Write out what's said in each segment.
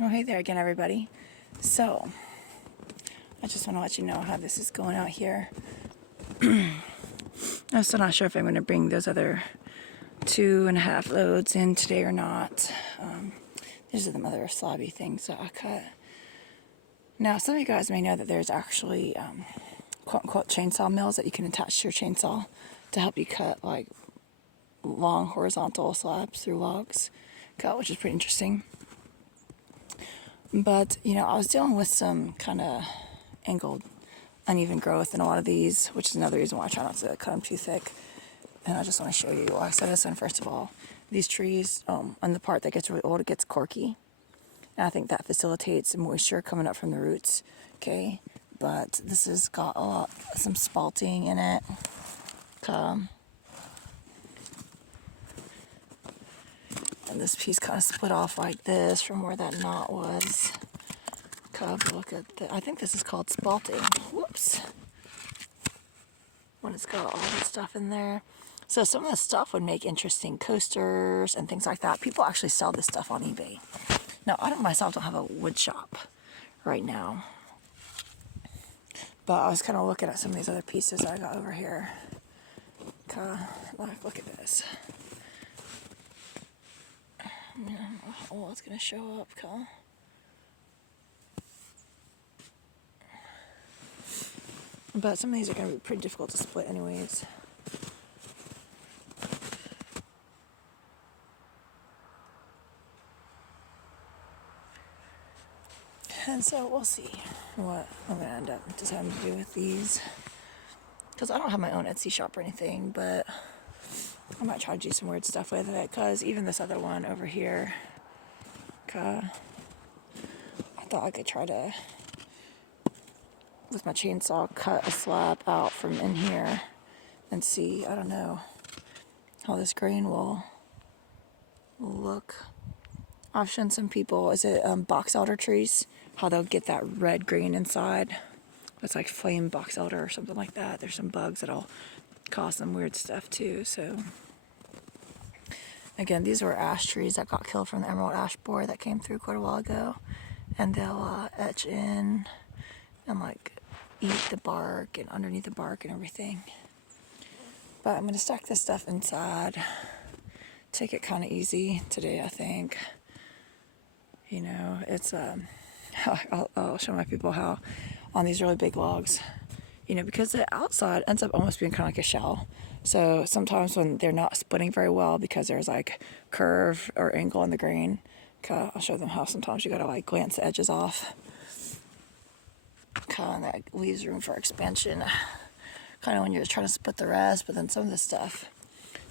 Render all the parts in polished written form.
Oh, hey there again, everybody. So, I just want to let you know how this is going out here. I'm still not sure if I'm going to bring those other 2.5 loads in today or not. These are the other slabby things that I cut. Now, some of you guys may know that there's actually quote-unquote chainsaw mills that you can attach to your chainsaw to help you cut like long horizontal slabs through logs, which is pretty interesting. But, I was dealing with some kind of angled, uneven growth in a lot of these, which is another reason why I try not to cut them too thick. And I just want to show you why I said this one. First of all, these trees, on the part that gets really old, it gets corky. And I think that facilitates moisture coming up from the roots, okay? But this has got some spalting in it. And this piece kind of split off like this from where that knot was. Look at that. I think this is called spalting. Whoops. When it's got all this stuff in there. So some of this stuff would make interesting coasters and things like that. People actually sell this stuff on eBay. Now, I myself don't have a wood shop right now. But I was kind of looking at some of these other pieces I got over here. Look at this. Oh, it's going to show up, But some of these are going to be pretty difficult to split anyways. And so we'll see what I'm going to end up deciding to do with these. Because I don't have my own Etsy shop or anything, but I might try to do some weird stuff with it. Because even this other one over here, I thought I could try to, with my chainsaw, cut a slab out from in here and see, I don't know, how this grain will look. I've shown some people, is it box elder trees, how they'll get that red green inside. It's like flame box elder or something like that. There's some bugs that'll cause some weird stuff too. So again, these were ash trees that got killed from the emerald ash borer that came through quite a while ago, and they'll etch in and like eat the bark and underneath the bark and everything. But I'm going to stack this stuff inside, take it kind of easy today, I think. It's I'll show my people how on these really big logs, because the outside ends up almost being kind of like a shell. So sometimes when they're not splitting very well because there's like curve or angle in the grain, I'll show them how sometimes you gotta like glance the edges off. And that leaves room for expansion. Kind of when you're trying to split the rest, but then some of the stuff,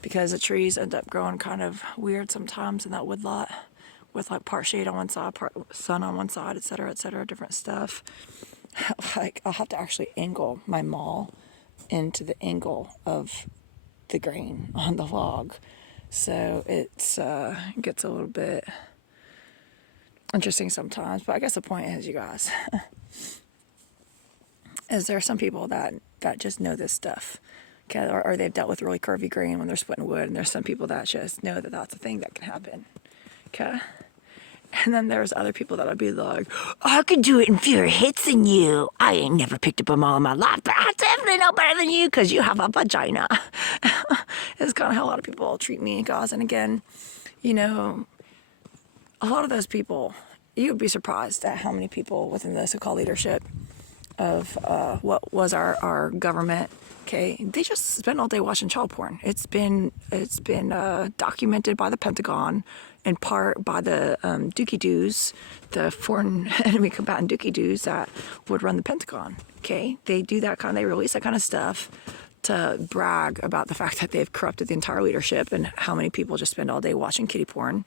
because the trees end up growing kind of weird sometimes in that wood lot, with like part shade on one side, part sun on one side, etc., different stuff. Like I'll have to actually angle my maul into the angle of the grain on the log, so it's gets a little bit interesting sometimes. But I guess the point is, you guys, is there are some people that just know this stuff, or they've dealt with really curvy grain when they're splitting wood, and there's some people that just know that that's a thing that can happen, And then there's other people that'll be like, I could do it in fewer hits than you. I ain't never picked up a maul in my life, but I definitely know better than you because you have a vagina. It's kind of how a lot of people treat me, guys. And again, a lot of those people, you would be surprised at how many people within the so-called leadership of what was our government, they just spend all day watching child porn. It's been documented by the Pentagon, in part by the dookie-doos, the foreign enemy combatant dookie-doos that would run the Pentagon. They do that they release that kind of stuff to brag about the fact that they've corrupted the entire leadership and how many people just spend all day watching kitty porn.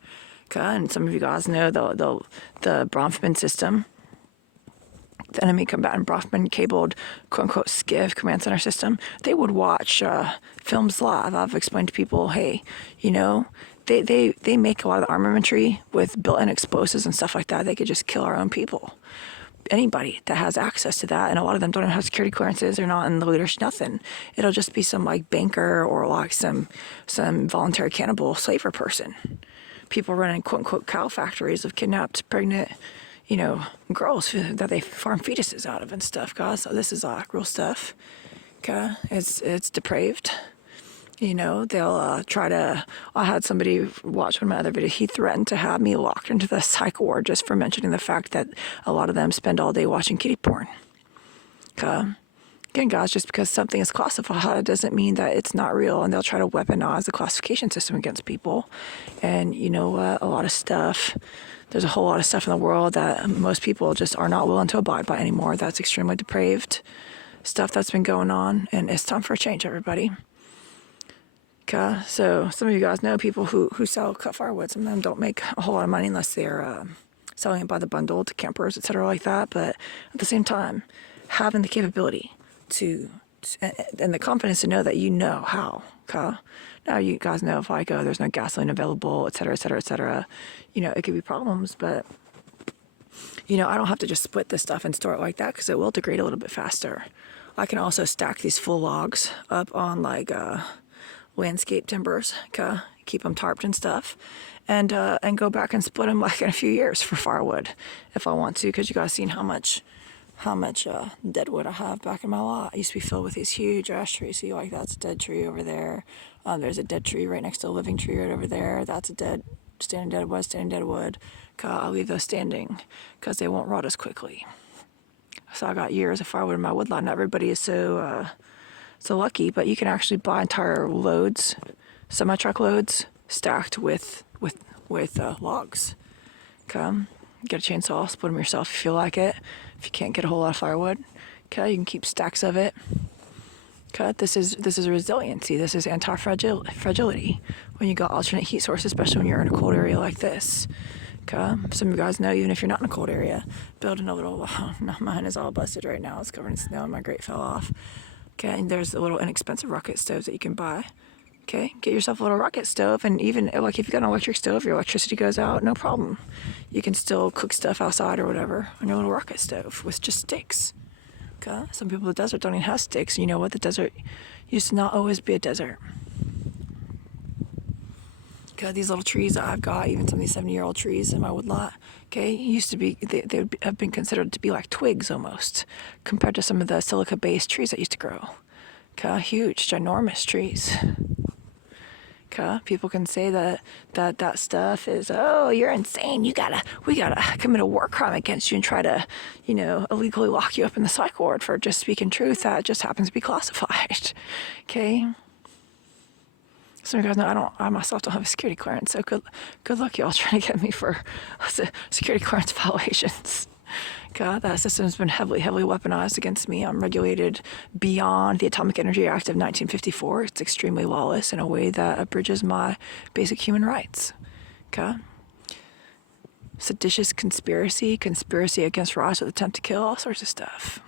And some of you guys know the Bronfman system, the enemy combatant Bronfman cabled quote-unquote SCIF, command center system. They would watch films live. I've explained to people, hey, they make a lot of the armamentry with built-in explosives and stuff like that. They could just kill our own people. Anybody that has access to that, and a lot of them don't even have security clearances, they're not in the leadership, nothing. It'll just be some like banker or like some voluntary cannibal slaver person. people running quote-unquote cow factories of kidnapped, pregnant, girls that they farm fetuses out of and stuff, guys. So this is real stuff. Okay, it's depraved. They'll try to. I had somebody watch one of my other videos. He threatened to have me locked into the psych ward just for mentioning the fact that a lot of them spend all day watching kiddie porn. Okay. Again, guys, just because something is classified doesn't mean that it's not real, and they'll try to weaponize the classification system against people. And you know what? There's a whole lot of stuff in the world that most people just are not willing to abide by anymore. That's extremely depraved stuff that's been going on, and it's time for a change, everybody. Okay, so some of you guys know people who sell cut firewood. Some of them don't make a whole lot of money unless they're selling it by the bundle to campers, etc., like that. But at the same time, having the capability and the confidence to know that you know how. Okay? Now you guys know if I go, there's no gasoline available, etc., etc., etc. It could be problems, but I don't have to just split this stuff and store it like that because it will degrade a little bit faster. I can also stack these full logs up on landscape timbers, okay? Keep them tarped and stuff, and go back and split them like in a few years for firewood if I want to, because you guys seen how much deadwood I have back in my lot. It used to be filled with these huge ash trees. See, that's a dead tree over there. There's a dead tree right next to a living tree right over there. That's a standing deadwood. I'll leave those standing because they won't rot as quickly. So I got years of firewood in my woodlot. Not everybody is so lucky, but you can actually buy entire loads, semi-truck loads, stacked with logs. Okay, get a chainsaw, split them yourself if you feel like it. If you can't get a whole lot of firewood, okay, you can keep stacks of it. Okay, this is resiliency. This is anti-fragility. When you got alternate heat sources, especially when you're in a cold area like this. Okay, some of you guys know, even if you're not in a cold area, building a little. No, mine is all busted right now. It's covered in snow, and my grate fell off. Okay, and there's the little inexpensive rocket stoves that you can buy. Okay, get yourself a little rocket stove, and even if you got an electric stove, your electricity goes out, no problem. You can still cook stuff outside or whatever on your little rocket stove with just sticks. Okay, some people in the desert don't even have sticks. You know what? The desert used to not always be a desert. Okay, these little trees that I've got, even some of these 70-year-old trees in my woodlot, okay, used to be, they would have been considered to be like twigs almost, compared to some of the silica-based trees that used to grow. Okay, huge, ginormous trees. Okay, people can say that stuff is, oh, you're insane. We gotta commit a war crime against you and try to, illegally lock you up in the psych ward for just speaking truth that just happens to be classified. Okay. Some of you guys know I myself don't have a security clearance, so good luck y'all trying to get me for security clearance violations. God, that system's been heavily weaponized against me. I'm regulated beyond the Atomic Energy Act of 1954. It's extremely lawless in a way that abridges my basic human rights. Okay? Seditious conspiracy against rise with attempt to kill, all sorts of stuff.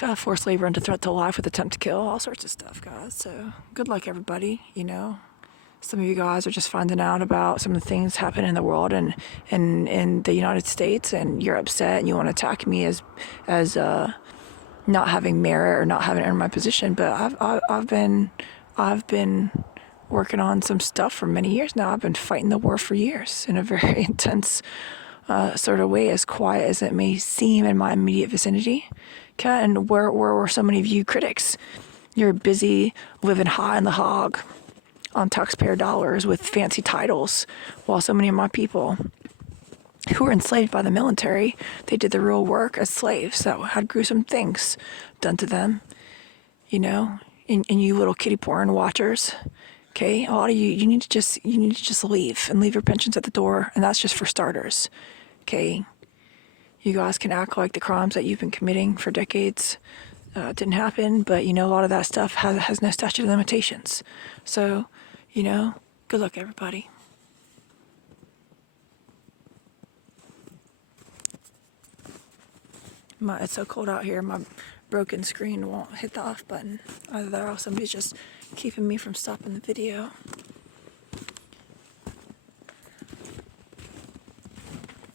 God, forced labor under threat to life with attempt to kill, all sorts of stuff, guys. So good luck, everybody. Some of you guys are just finding out about some of the things happening in the world and in the United States, and you're upset and you want to attack me as not having merit or not having earned my position. But I've been working on some stuff for many years now. I've been fighting the war for years in a very intense sort of way, as quiet as it may seem in my immediate vicinity. Okay, and where were so many of you critics? You're busy living high in the hog on taxpayer dollars with fancy titles, while so many of my people who were enslaved by the military, they did the real work as slaves that had gruesome things done to them. And you little kiddie porn watchers, okay, a lot of you need to just leave and leave your pensions at the door, and that's just for starters. Okay, you guys can act like the crimes that you've been committing for decades didn't happen, but a lot of that stuff has no statute of limitations. So, good luck, everybody. It's so cold out here, my broken screen won't hit the off button. Either that or somebody's just keeping me from stopping the video.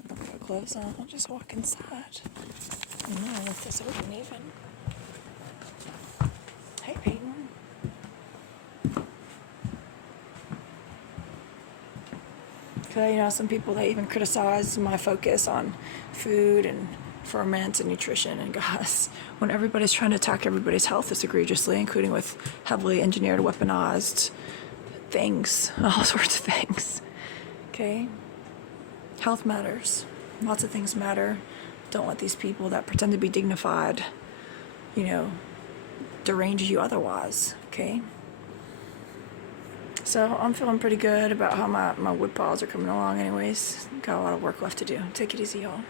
I've got gloves on, I'll just walk inside. I left this open even. Hey, Peyton. But, you know, some people, they even criticize my focus on food and ferments and nutrition. And guys, when everybody's trying to attack everybody's health this egregiously, including with heavily engineered, weaponized things, all sorts of things, okay? Health matters. Lots of things matter. Don't let these people that pretend to be dignified, you know, derange you otherwise, okay? So I'm feeling pretty good about how my wood piles are coming along anyways. Got a lot of work left to do. Take it easy, y'all.